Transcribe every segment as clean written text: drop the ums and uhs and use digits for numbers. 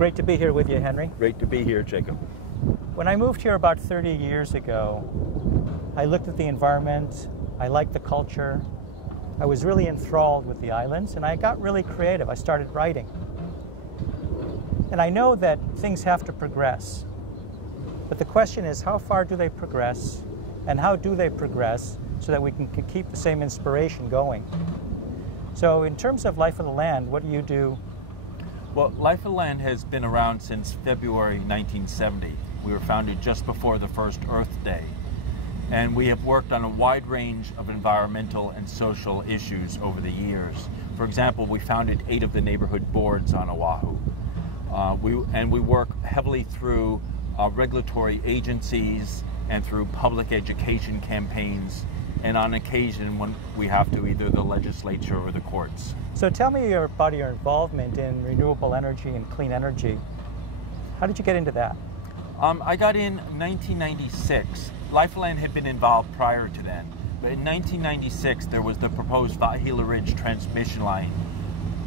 Great to be here with you, Henry. Great to be here, Jacob. When I moved here about 30 years ago, I looked at the environment, I liked the culture, I was really enthralled with the islands, and I got really creative. I started writing. And I know that things have to progress, but the question is, how far do they progress, and how do they progress so that we can keep the same inspiration going? So in terms of Life of the Land, what do you do? Well, Life of the Land has been around since February 1970. We were founded just before the first Earth Day. And we have worked on a wide range of environmental and social issues over the years. For example, we founded 8 of the neighborhood boards on Oahu. We work heavily through regulatory agencies and through public education campaigns, and on occasion when we have to, either the legislature or the courts. So tell me about your involvement in renewable energy and clean energy. How did you get into that? I got in 1996. Life of the Land had been involved prior to then, but in 1996 there was the proposed Wahila Ridge transmission line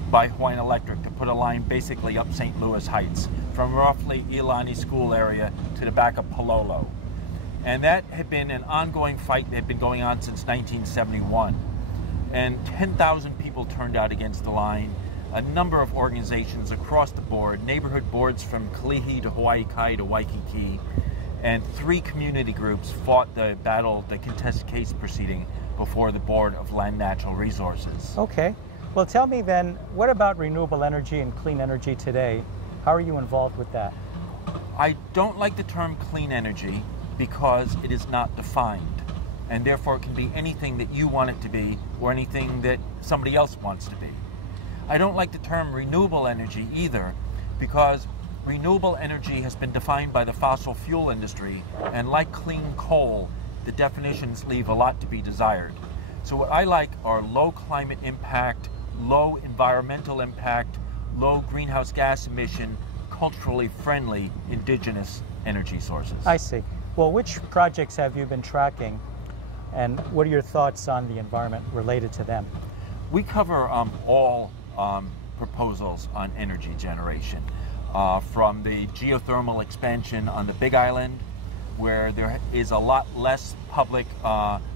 by Hawaiian Electric to put a line basically up St. Louis Heights from roughly Iolani School area to the back of Palolo. And that had been an ongoing fight that had been going on since 1971. And 10,000 people turned out against the line. A number of organizations across the board, neighborhood boards from Kalihi to Hawaii Kai to Waikiki, and 3 community groups fought the battle, the contested case proceeding before the Board of Land Natural Resources. Okay. Well, tell me then, what about renewable energy and clean energy today? How are you involved with that? I don't like the term clean energy because it is not defined, and therefore it can be anything that you want it to be or anything that somebody else wants to be. I don't like the term renewable energy either because renewable energy has been defined by the fossil fuel industry, and like clean coal, the definitions leave a lot to be desired. So what I like are low climate impact, low environmental impact, low greenhouse gas emission, culturally friendly indigenous energy sources. I see. Well, which projects have you been tracking, and what are your thoughts on the environment related to them? We cover all proposals on energy generation, from the geothermal expansion on the Big Island, where there is a lot less public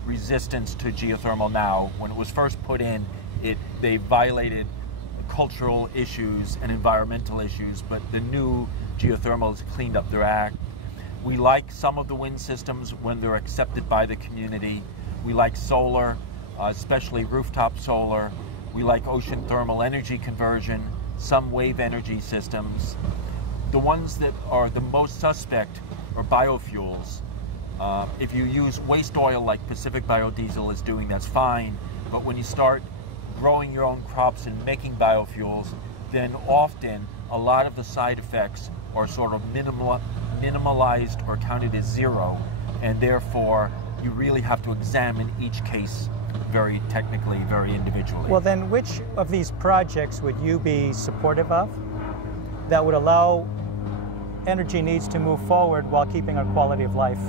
resistance to geothermal now. When it was first put in, they violated cultural issues and environmental issues, but the new geothermal has cleaned up their act. We like some of the wind systems when they're accepted by the community. We like solar, especially rooftop solar. We like ocean thermal energy conversion, some wave energy systems. The ones that are the most suspect are biofuels. If you use waste oil like Pacific Biodiesel is doing, that's fine. But when you start growing your own crops and making biofuels, then often a lot of the side effects are sort of minimalized or counted as zero, and therefore you really have to examine each case very technically, very individually. Well then, which of these projects would you be supportive of that would allow energy needs to move forward while keeping our quality of life?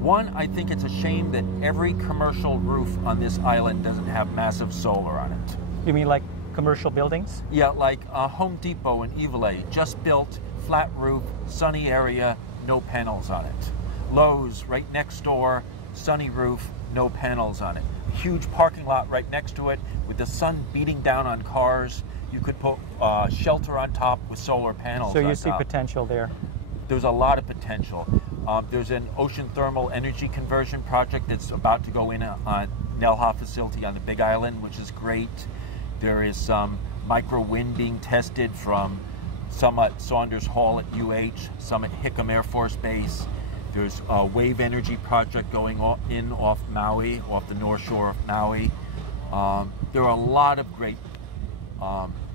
One, I think it's a shame that every commercial roof on this island doesn't have massive solar on it. You mean like commercial buildings? Yeah, like Home Depot in Iwalei, just built, flat roof, sunny area, no panels on it. Lowe's right next door, sunny roof, no panels on it. Huge parking lot right next to it with the sun beating down on cars. You could put shelter on top with solar panels on top. So you see potential there? There's a lot of potential. There's an ocean thermal energy conversion project that's about to go in a Nelha facility on the Big Island, which is great. There is some micro wind being tested from some at Saunders Hall at UH, some at Hickam Air Force Base. There's a wave energy project going in off Maui, off the north shore of Maui. There are a lot of great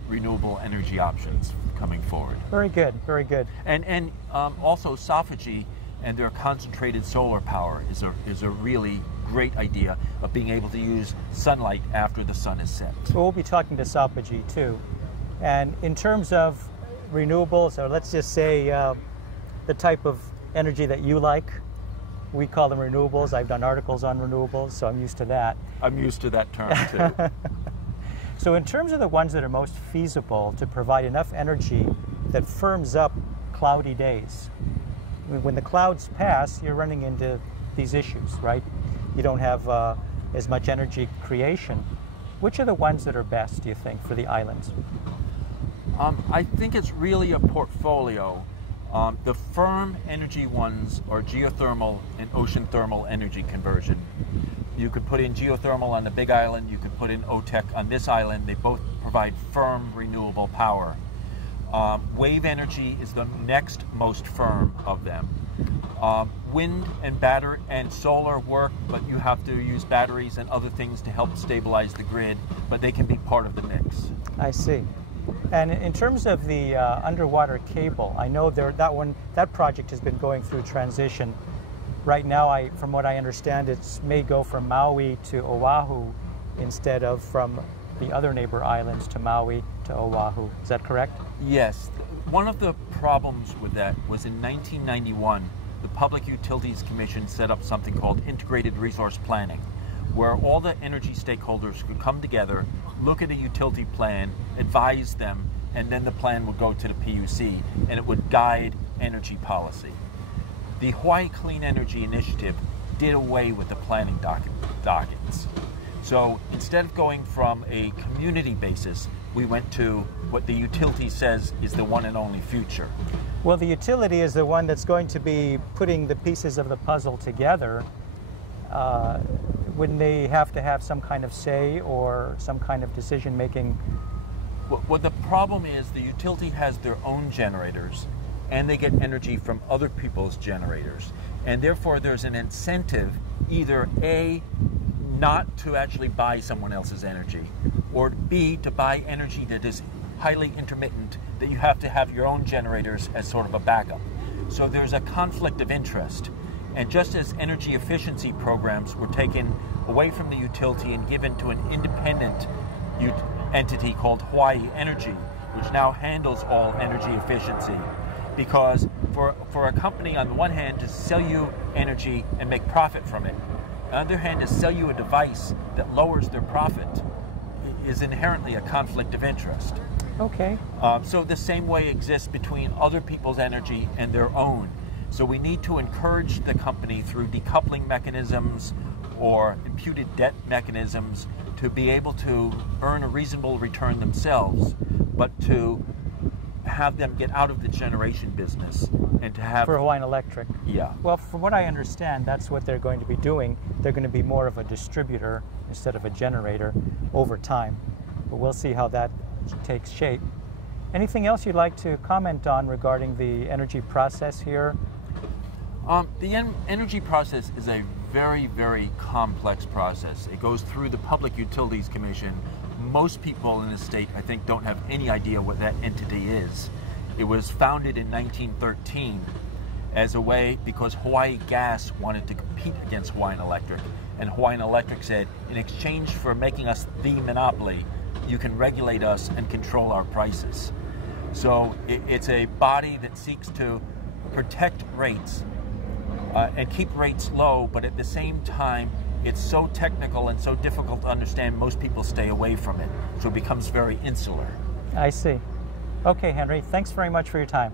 renewable energy options coming forward. Very good, very good. And also Sophagy and their concentrated solar power is a really great idea of being able to use sunlight after the sun is set. We'll be talking to Sophagy too. And in terms of renewables, or let's just say the type of energy that you like, we call them renewables. I've done articles on renewables, so I'm used to that. I'm used to that term too. So in terms of the ones that are most feasible to provide enough energy that firms up cloudy days. When the clouds pass, you're running into these issues, right? You don't have as much energy creation. Which are the ones that are best, do you think, for the islands? I think it's really a portfolio. The firm energy ones are geothermal and ocean thermal energy conversion. You could put in geothermal on the Big Island, you could put in OTEC on this island. They both provide firm renewable power. Wave energy is the next most firm of them. Wind and battery and solar work, but you have to use batteries and other things to help stabilize the grid, but they can be part of the mix. I see. And in terms of the underwater cable, I know that project has been going through transition. Right now, from what I understand, it may go from Maui to Oahu instead of from the other neighbor islands to Maui to Oahu. Is that correct? Yes. One of the problems with that was in 1991, the Public Utilities Commission set up something called Integrated Resource Planning, where all the energy stakeholders could come together, look at a utility plan, advise them, and then the plan would go to the PUC, and it would guide energy policy. The Hawaii Clean Energy Initiative did away with the planning dockets. So instead of going from a community basis, we went to what the utility says is the one and only future. Well, the utility is the one that's going to be putting the pieces of the puzzle together. Wouldn't they have to have some kind of say or some kind of decision making? Well, the problem is the utility has their own generators and they get energy from other people's generators. And therefore there's an incentive either A, not to actually buy someone else's energy, or B, to buy energy that is highly intermittent, that you have to have your own generators as sort of a backup. So there's a conflict of interest. And just as energy efficiency programs were taken away from the utility and given to an independent entity called Hawaii Energy, which now handles all energy efficiency, because for a company on the one hand to sell you energy and make profit from it, on the other hand to sell you a device that lowers their profit is inherently a conflict of interest. Okay. So the same way exists between other people's energy and their own. So we need to encourage the company through decoupling mechanisms or imputed debt mechanisms to be able to earn a reasonable return themselves, but to have them get out of the generation business and to have... For Hawaiian Electric? Yeah. Well, from what I understand, that's what they're going to be doing. They're going to be more of a distributor instead of a generator over time. But we'll see how that takes shape. Anything else you'd like to comment on regarding the energy process here? The energy process is a very, very complex process. It goes through the Public Utilities Commission. Most people in the state, I think, don't have any idea what that entity is. It was founded in 1913 as a way because Hawaii Gas wanted to compete against Hawaiian Electric. And Hawaiian Electric said, in exchange for making us the monopoly, you can regulate us and control our prices. So it's a body that seeks to protect rates and keep rates low, but at the same time, it's so technical and so difficult to understand, most people stay away from it. So it becomes very insular. I see. Okay, Henry, thanks very much for your time.